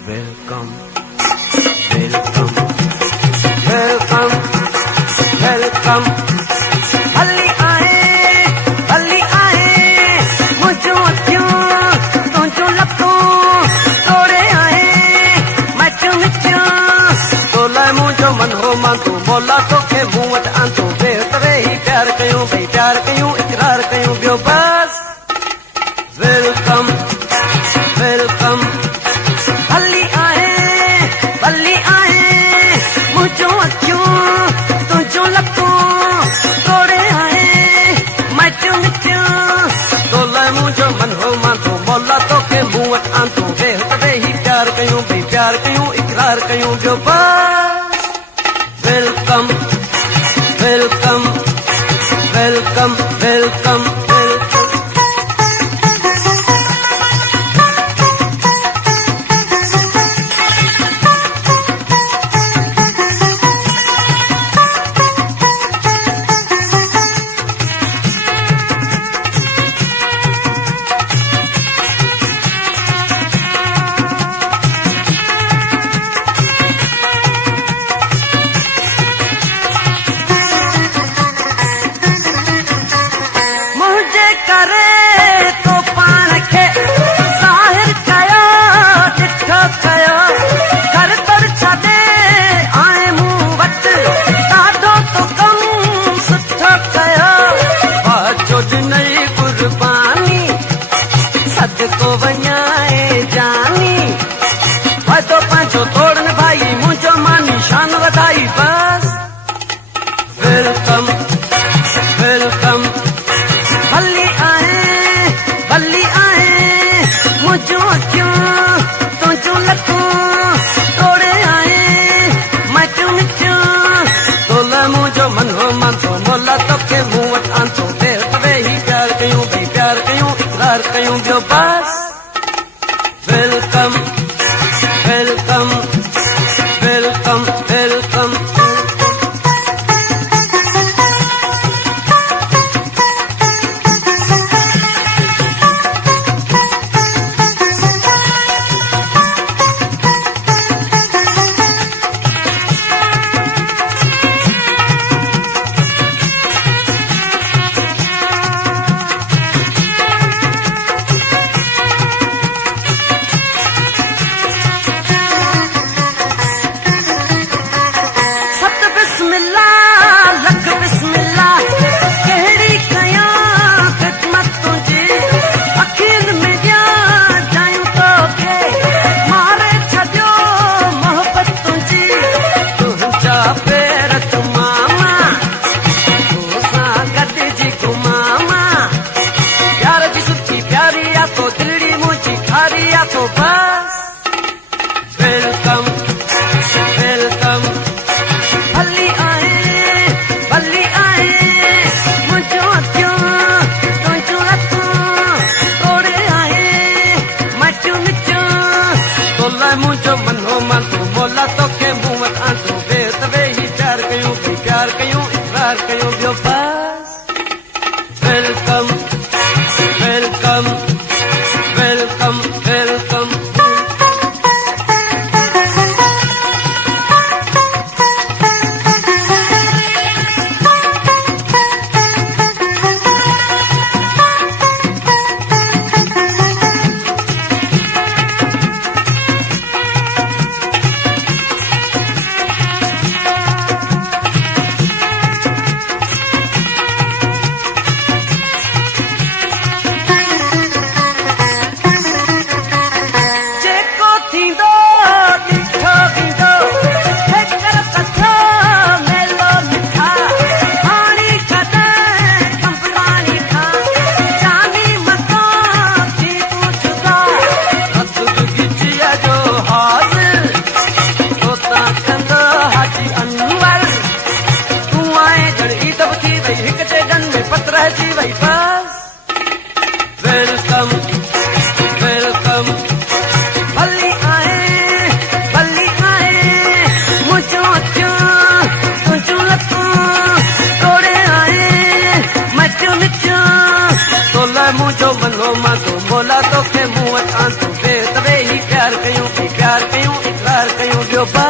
Welcome, welcome, welcome, welcome. हल्ली आए, मुझो अखियों, तुझो लखों, तोड़े आए, मैं चुमिचो, तोला मुझो मन हो मान तू बोला तो के मुंह वट आंतू बेहतरे ही प्यार कयूं, भई प्यार कयूं, इकरार कयूं, बियो बस. Welcome, welcome. हल्ली आए, मुझो अखियों, तुझो लखों, तोड़े आए, मैं चुमिचो, तोला मुझो मन हो मान तू बोला तो के मुंह वट आंतू बेहतरे ही प्यार कयूं, भई प्यार कयूं, इकरार कयूं, बियो बस. Welcome, welcome, welcome, welcome, welcome. करे तो पाण खे ज़ाहिर कयो, ॾिठो कयो, घर तर छॾे आए मूं वटि, ॾाढो तो कमु सुठो कयो, वाजो ॾिनई क़ुर्बानी, सदको वञाए जानी, वाइदो पंहिंजो तोड़ निभाई, मुंहिंजो मानी शान वधाई, बस. Welcome, welcome. हल्ली आए, मुझो अखियों, तुझो लखों, तोड़े आए, मैं चुमिचो, तोला मुझो मन हो मान तो मोला तो के मुंह वट आंतू बेहतरे ही प्यार कयूं, भई प्यार कयूं, इकरार कयूं, बियो बस. Welcome, welcome, welcome, welcome. तो बस. Welcome, welcome. हल्ली आए, मुझो अखियों, तुझो लखों, तोड़े आए, मैं चुमिचो, तोला मुझो मन हो मान तू बोला तो के मुंह वट आंतू बेहतरे ही प्यार कयूं, भई प्यार कयूं, इकरार कयूं, बियो बस. Welcome, welcome, welcome, welcome. Welcome, welcome. हल्ली आए, मुझो अखियों, तुझो लखों, तोड़े आए, मैं चुमिचो, तोला मुझो मन हो मान तू बोला तो के मुंह वट आंतू बेहतरे ही प्यार कयूं, प्यार कयूं. coba